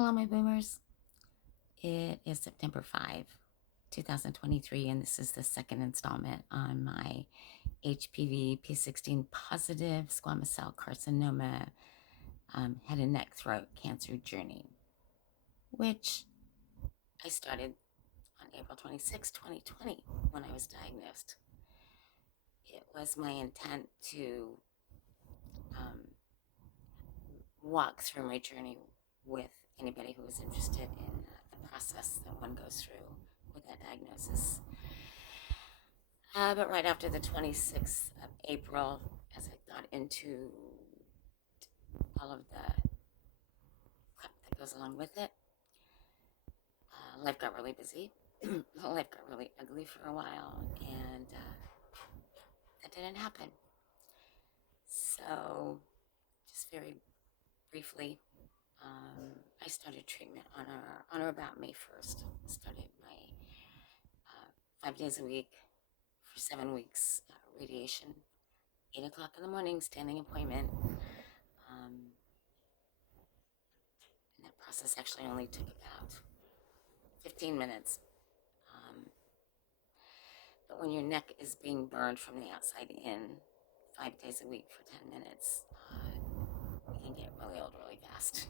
Hello, my boomers. It is September 5, 2023, and this is the second installment on my HPV P-16 positive squamous cell carcinoma head and neck throat cancer journey, which I started on April 26, 2020, when I was diagnosed. It was my intent to walk through my journey with anybody who was interested in the process that one goes through with that diagnosis. But right after the 26th of April, as I got into all of the crap that goes along with it, life got really busy. Life got really ugly for a while, and that didn't happen. So, just very briefly, I started treatment on or about May 1st. Started my 5 days a week for 7 weeks radiation, 8 o'clock in the morning, standing appointment. And that process actually only took about 15 minutes. But when your neck is being burned from the outside in 5 days a week for 10 minutes, it can get really old really fast.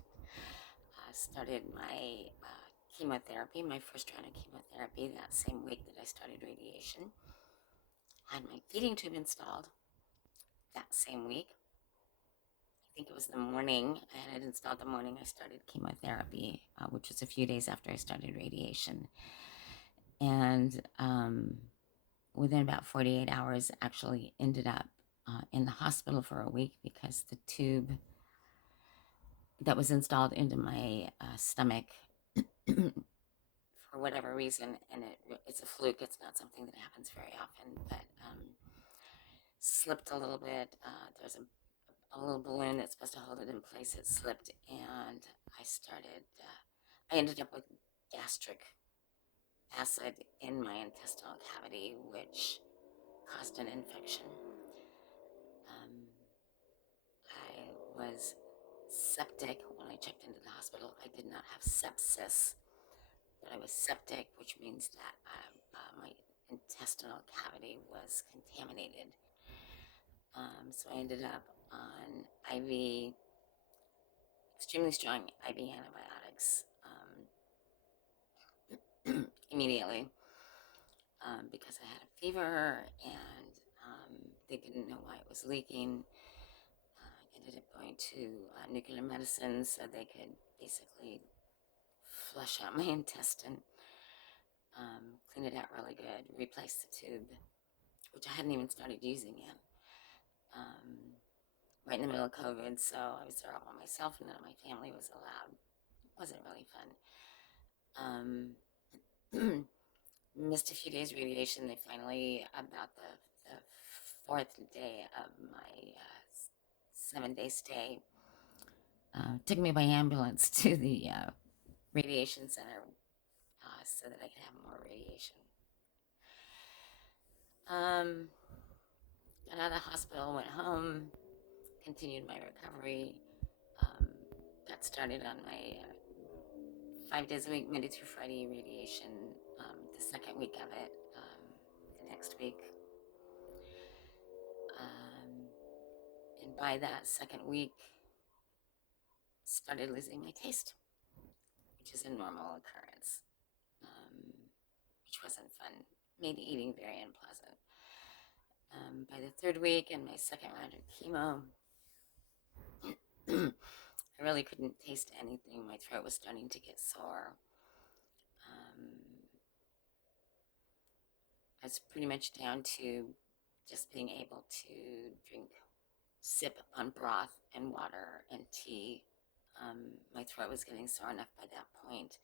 I started my chemotherapy, my first round of chemotherapy, that same week that I started radiation. Had my feeding tube installed that same week. I think it was the morning. I had it installed the morning I started chemotherapy, which was a few days after I started radiation. And within about 48 hours, actually ended up in the hospital for a week because the tube that was installed into my stomach, for whatever reason, and it's a fluke, it's not something that happens very often, but slipped a little bit. There's a little balloon that's supposed to hold it in place. It slipped, and I ended up with gastric acid in my intestinal cavity, which caused an infection. I was septic when I checked into the hospital. I did not have sepsis, but I was septic, which means that my intestinal cavity was contaminated. So I ended up on IV, extremely strong IV antibiotics immediately because I had a fever and they didn't know why it was leaking. Ended up going to nuclear medicine so they could basically flush out my intestine, clean it out really good, replace the tube, which I hadn't even started using yet. Right in the middle of COVID, so I was there all by myself, and none of my family was allowed. It wasn't really fun. Missed a few days radiation. They finally, about the fourth day of my 7-day stay, took me by ambulance to the radiation center so that I could have more radiation. Got out of the hospital, went home, continued my recovery, got started on my 5 days a week, Monday through Friday radiation, the second week of it, the next week. And by that second week, started losing my taste, which is a normal occurrence, which wasn't fun, made eating very unpleasant. By the third week and my second round of chemo, I really couldn't taste anything. My throat was starting to get sore. I was pretty much down to just being able to sip on broth and water and tea. My throat was getting sore enough by that point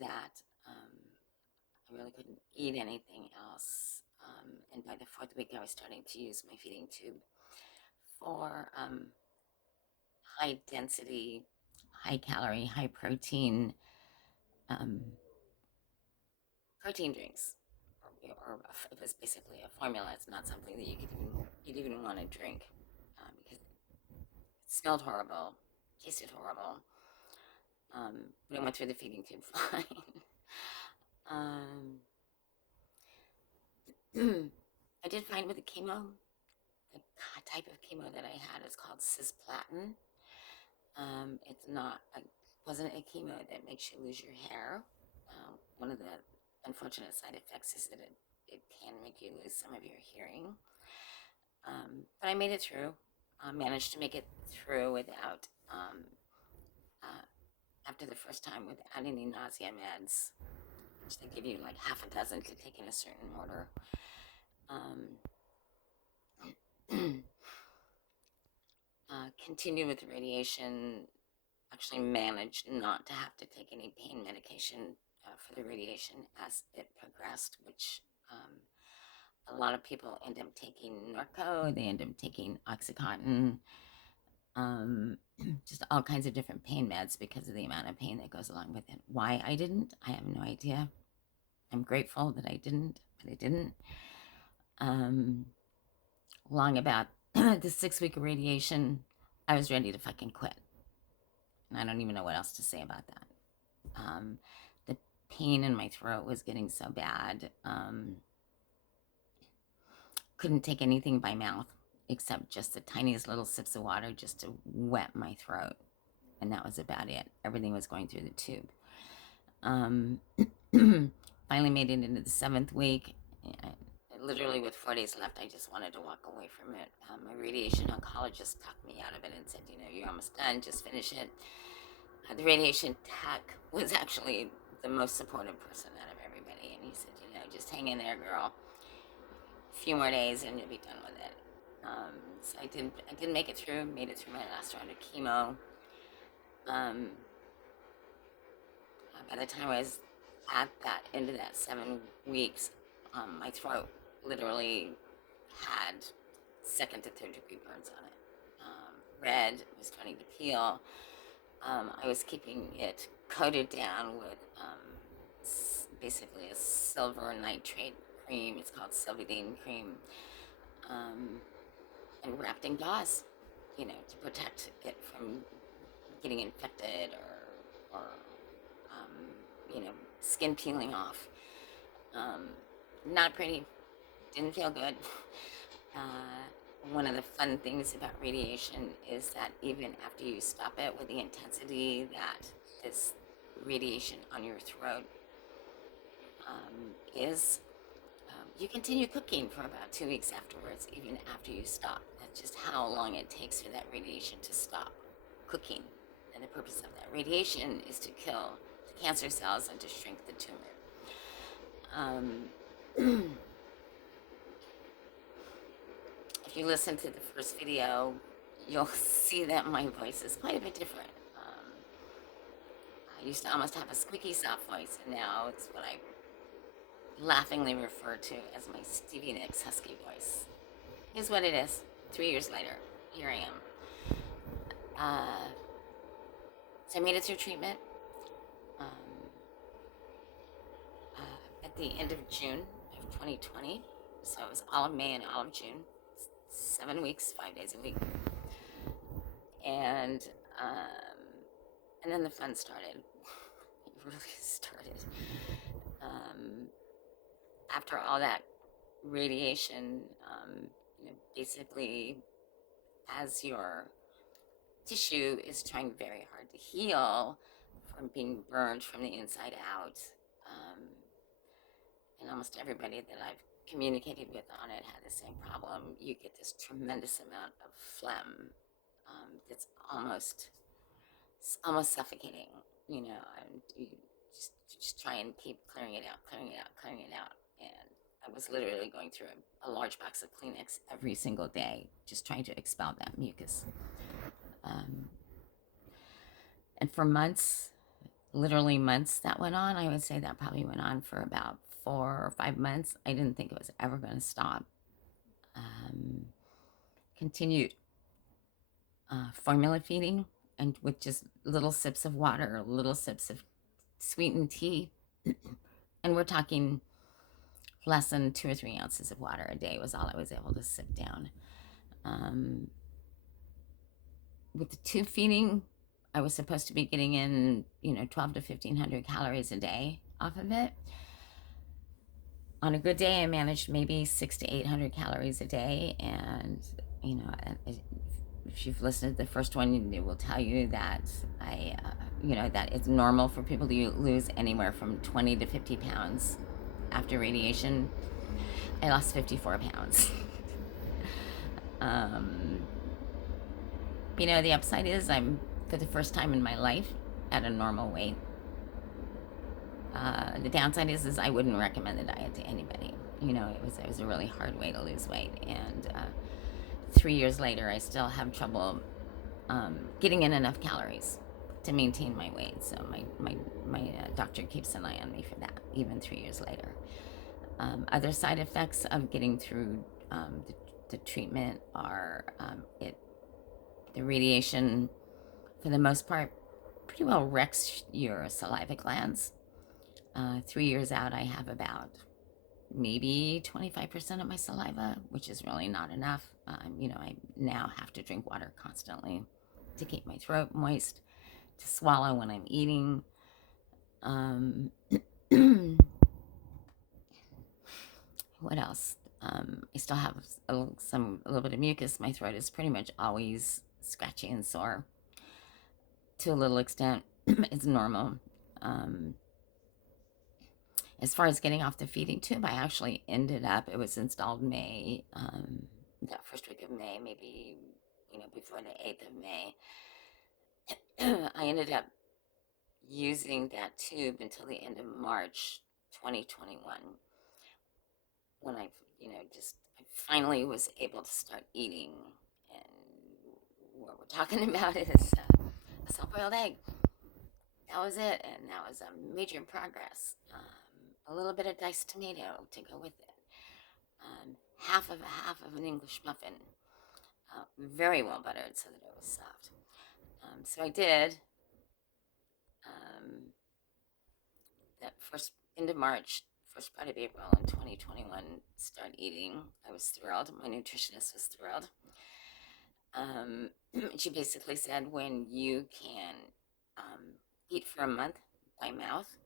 that I really couldn't eat anything else. And by the fourth week, I was starting to use my feeding tube for high density, high calorie, high protein protein drinks. Or it was basically a formula. It's not something that you'd even want to drink because it smelled horrible, tasted horrible. But I went through the feeding tube fine. um, I did fine with the chemo. The type of chemo that I had is called cisplatin. It's not, wasn't a chemo that makes you lose your hair. One of the unfortunate side effects is that it can make you lose some of your hearing. But I made it through. Managed to make it through without, uh, after the first time, without any nausea meds, which they give you like half a dozen to take in a certain order. Um, continued with the radiation, actually managed not to have to take any pain medication for the radiation as it progressed, which a lot of people end up taking Norco, they end up taking Oxycontin, just all kinds of different pain meds because of the amount of pain that goes along with it. Why I didn't, I have no idea. I'm grateful that I didn't, but I didn't. Long about the 6-week radiation, I was ready to fucking quit. And I don't even know what else to say about that. The pain in my throat was getting so bad. Couldn't take anything by mouth except just the tiniest little sips of water just to wet my throat. And that was about it. Everything was going through the tube. Finally made it into the 7th week. Literally with 4 days left, I just wanted to walk away from it. My radiation oncologist talked me out of it and said, you're almost done, just finish it. The radiation tech was actually the most supportive person out of everybody, and he said, just hang in there, girl. A few more days and you'll be done with it. So I did make it through, made it through my last round of chemo. By the time I was at that end of that 7 weeks, my throat literally had 2nd to 3rd degree burns on it. Red, was starting to peel. I was keeping it coated down with basically a silver nitrate cream. It's called Silvidine cream, and wrapped in gauze, to protect it from getting infected or skin peeling off. Not pretty. Didn't feel good. One of the fun things about radiation is that even after you stop it with the intensity that this radiation on your throat is, you continue cooking for about 2 weeks afterwards, even after you stop. That's just how long it takes for that radiation to stop cooking. And the purpose of that radiation is to kill the cancer cells and to shrink the tumor. If you listen to the first video, you'll see that my voice is quite a bit different. I used to almost have a squeaky soft voice, and now it's what I laughingly refer to as my Stevie Nicks husky voice. Here's what it is. 3 years later, here I am. So I made it through treatment. At the end of June of 2020, so it was all of May and all of June, 7 weeks, 5 days a week, and then the fun started. It really started. After all that radiation, basically, as your tissue is trying very hard to heal from being burned from the inside out, and almost everybody that I've communicated with on it had the same problem. You get this tremendous amount of phlegm that's almost suffocating, and you just try and keep clearing it out. And I was literally going through a large box of Kleenex every single day, just trying to expel that mucus. And for months, literally months that went on, I would say that probably went on for about 4 or 5 months. I didn't think it was ever going to stop. Continued formula feeding, and with just little sips of water, little sips of sweetened tea. And we're talking less than 2 or 3 ounces of water a day was all I was able to sip down. With the tube feeding, I was supposed to be getting in, 12 to 1500 calories a day off of it. On a good day, I managed maybe 6 to 800 calories a day. And, if you've listened to the first one, it will tell you that that it's normal for people to lose anywhere from 20 to 50 pounds after radiation. I lost 54 pounds. um, the upside is I'm, for the first time in my life, at a normal weight. The downside is I wouldn't recommend the diet to anybody. It was a really hard way to lose weight, and 3 years later, I still have trouble getting in enough calories to maintain my weight. So my doctor keeps an eye on me for that, even 3 years later. Other side effects of getting through the treatment are the radiation, for the most part, pretty well wrecks your saliva glands. 3 years out, I have about maybe 25% of my saliva, which is really not enough. I now have to drink water constantly to keep my throat moist, to swallow when I'm eating. What else? I still have a little bit of mucus. My throat is pretty much always scratchy and sore. To a little extent, it's normal. As far as getting off the feeding tube, I actually ended up, it was installed May, that first week of May, maybe, before the 8th of May. I ended up using that tube until the end of March 2021, when I finally was able to start eating. And what we're talking about is a soft-boiled egg. That was it, and that was a major progress. A little bit of diced tomato to go with it. Half of an English muffin, very well buttered so that it was soft. So I did. That first end of March, first part of April in 2021, start eating. I was thrilled. My nutritionist was thrilled. She basically said, when you can eat for a month by mouth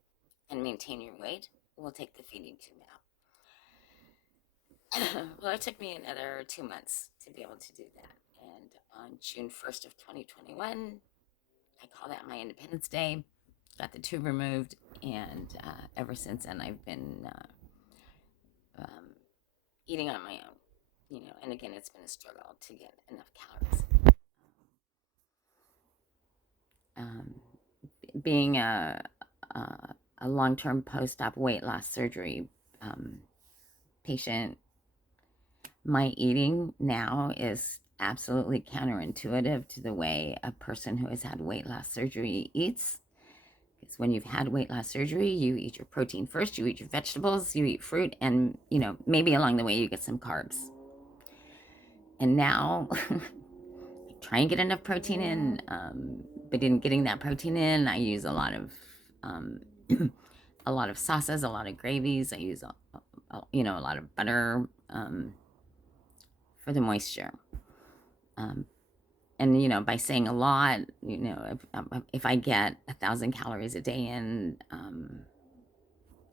and maintain your weight, we'll take the feeding tube out. Well, it took me another 2 months to be able to do that. And on June 1st of 2021, I call that my Independence Day, got the tube removed, and ever since then I've been eating on my own, and again, it's been a struggle to get enough calories. Being a long-term post-op weight loss surgery patient, my eating now is absolutely counterintuitive to the way a person who has had weight loss surgery eats. Because when you've had weight loss surgery, you eat your protein first, you eat your vegetables, you eat fruit, and maybe along the way you get some carbs. And now I try and get enough protein in, but in getting that protein in, I use a lot of a lot of sauces, a lot of gravies. I use a lot of butter for the moisture. And by saying a lot, if I get 1,000 calories a day in,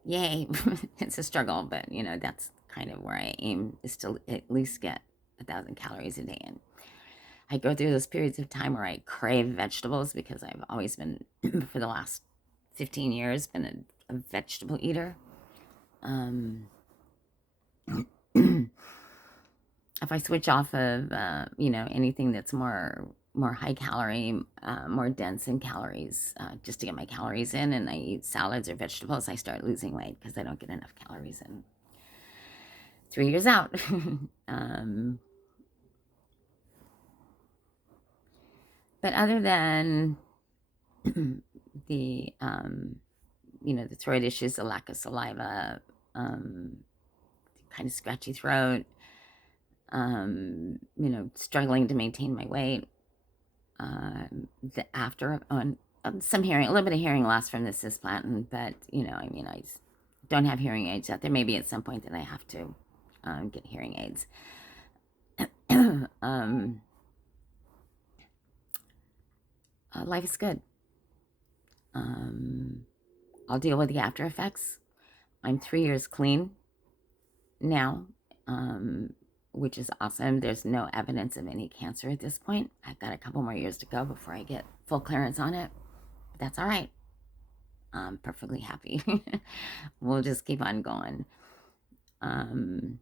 yay. It's a struggle, but that's kind of where I aim, is to at least get 1,000 calories a day in. I go through those periods of time where I crave vegetables, because I've always been, for the last 15 years, been a vegetable eater. If I switch off of anything that's more high calorie, more dense in calories, just to get my calories in, and I eat salads or vegetables, I start losing weight because I don't get enough calories in. 3 years out. But other than the the throat issues, the lack of saliva, kind of scratchy throat, struggling to maintain my weight, after on some hearing, a little bit of hearing loss from the cisplatin, but I don't have hearing aids yet. There may be at some point that I have to get hearing aids. life is good. Um, I'll deal with the after effects. I'm 3 years clean now, um, which is awesome. There's no evidence of any cancer at this point. I've got a couple more years to go before I get full clearance on it. But that's all right. I'm perfectly happy. We'll just keep on going. Um,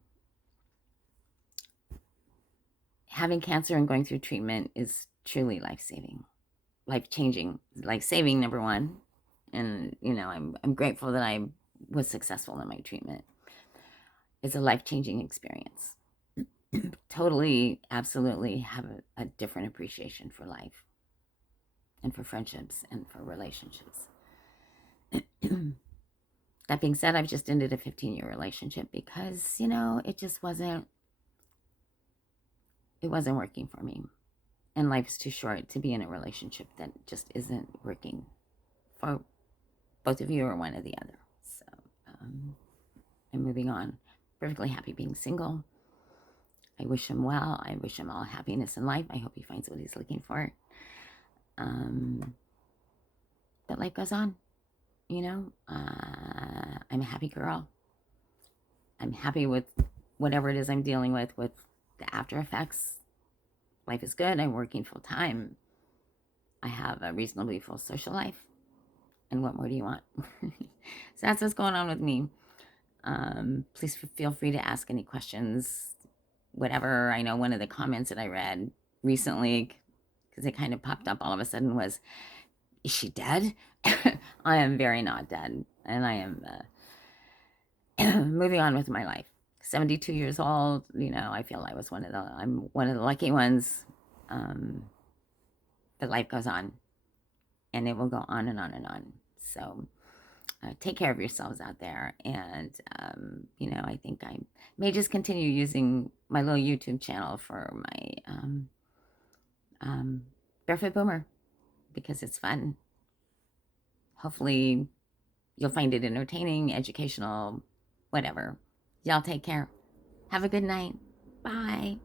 Having cancer and going through treatment is truly life-saving, life-changing, life-saving, number one. And, I'm grateful that I was successful in my treatment. It's a life-changing experience. Totally, absolutely have a different appreciation for life and for friendships and for relationships. That being said, I've just ended a 15-year relationship because, it just wasn't working for me. And life's too short to be in a relationship that just isn't working for both of you or one or the other. So I'm moving on. Perfectly happy being single. I wish him well. I wish him all happiness in life. I hope he finds what he's looking for. But life goes on, I'm a happy girl. I'm happy with whatever it is I'm dealing with the after effects. Life is good. I'm working full time. I have a reasonably full social life. And what more do you want? So that's what's going on with me. Please feel free to ask any questions, whatever. I know one of the comments that I read recently, because it kind of popped up all of a sudden, was, is she dead? I am very not dead. And I am moving on with my life. 72 years old, I feel I'm one of the lucky ones. But life goes on, and it will go on and on and on. So take care of yourselves out there. And, I think I may just continue using my little YouTube channel for my Barefoot Boomer because it's fun. Hopefully you'll find it entertaining, educational, whatever. Y'all take care. Have a good night. Bye.